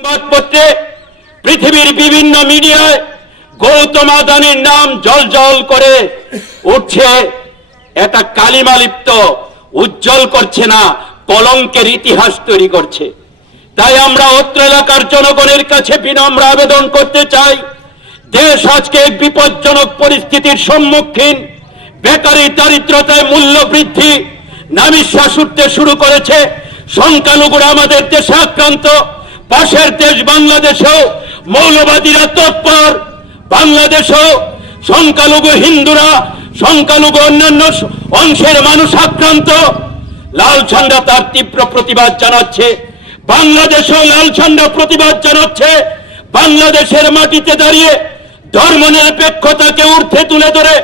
সংবাদপত্রে পৃথিবীর বিভিন্ন মিডিয়ায় গৌতম আদানির নাম জলজল করে উঠছে। এটা কালিমালিপ্ত, উজ্জ্বল করছে না, কলঙ্কের ইতিহাস তৈরি করছে। তাই আমরা অত্র এলাকার জনগণের কাছে বিনম্র আবেদন করতে চাই, দেশ আজকে এক বিপজ্জনক পরিস্থিতির সম্মুখীন। বেকারি, দারিদ্রতায় মূল্য বৃদ্ধি, নামিশ্বাস উঠতে শুরু করেছে। সংখ্যালঘুরা আমাদের দেশে আক্রান্ত। পাশের দেশ বাংলাদেশেও মৌলবাদীরা তৎপর। বাংলাদেশেও সংখ্যালঘু হিন্দুরা, সংখ্যালঘু অন্যান্য অংশের মানুষ আক্রান্ত। লাল ঝান্ডা তার তীব্র প্রতিবাদ জানাচ্ছে। বাংলাদেশেও লাল ঝান্ডা প্রতিবাদ জানাচ্ছে। বাংলাদেশের মাটিতে দাঁড়িয়ে ধর্মনিরপেক্ষতাকে ঊর্ধ্বে তুলে ধরে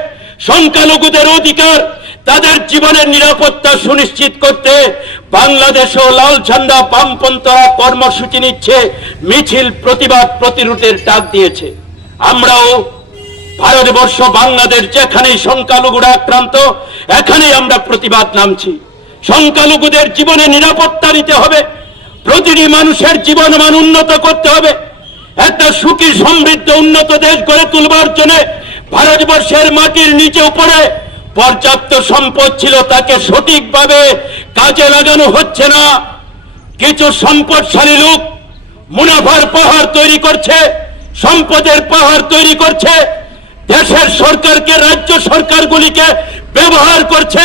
সংখ্যালঘুদের অধিকার, তাদের জীবনের নিরাপত্তা সুনিশ্চিত করতে বাংলাদেশেও লাল ঝান্ডা বামপন্থীরা কর্মসূচি নিচ্ছে, মিছিল, প্রতিবাদ, প্রতিরোধের ডাক দিয়েছে। আমরাও ভারতবর্ষ, বাংলাদেশ যেখানেই সংখ্যালঘুরা আক্রান্ত, এখানেই আমরা প্রতিবাদ নামছি। সংখ্যালঘুদের জীবনে নিরাপত্তা নিতে হবে, প্রতিটি মানুষের জীবন মান উন্নত করতে হবে। একটা সুখী, সমৃদ্ধ, উন্নত দেশ গড়ে তুলবার জন্য ভারতবর্ষের মাটির নিচে উপরে পর্যাপ্ত সম্পদ ছিল, তাকে সঠিকভাবে কাজে লাগানো হচ্ছে না। কিছু সম্পদশালী লোক মুনাফার পাহাড় তৈরি করছে, সম্পদের পাহাড় তৈরি করছে, দেশের সরকারকে, রাজ্য সরকারগুলিকে ব্যবহার করছে।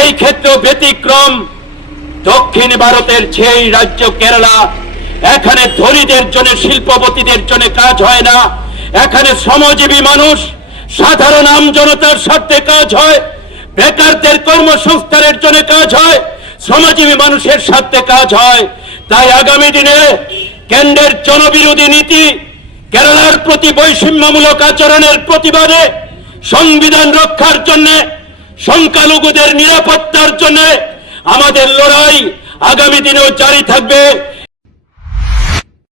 এই ক্ষেত্রে ব্যতিক্রম দক্ষিণ ভারতের সেই রাজ্য কেরালা। এখানে ধনীদের জন্য, শিল্পপতিদের জন্য কাজ হয় না। এখানে শ্রমজীবী মানুষ, সাধারণ আমজনতার স্বার্থে কাজ হয়। বেকারদের কর্মসংস্থানের জন্য কাজ হয়, শ্রমজীবী মানুষের স্বার্থে কাজ হয়। তাই আগামী দিনে কেন্দ্রের জনবিরোধী নীতি, কেরালার প্রতি বৈষম্যমূলক আচরণের প্রতিবাদে, সংবিধান রক্ষার জন্য, সংখ্যালঘুদের নিরাপত্তার জন্য আমাদের লড়াই আগামী দিনেও জারি থাকবে।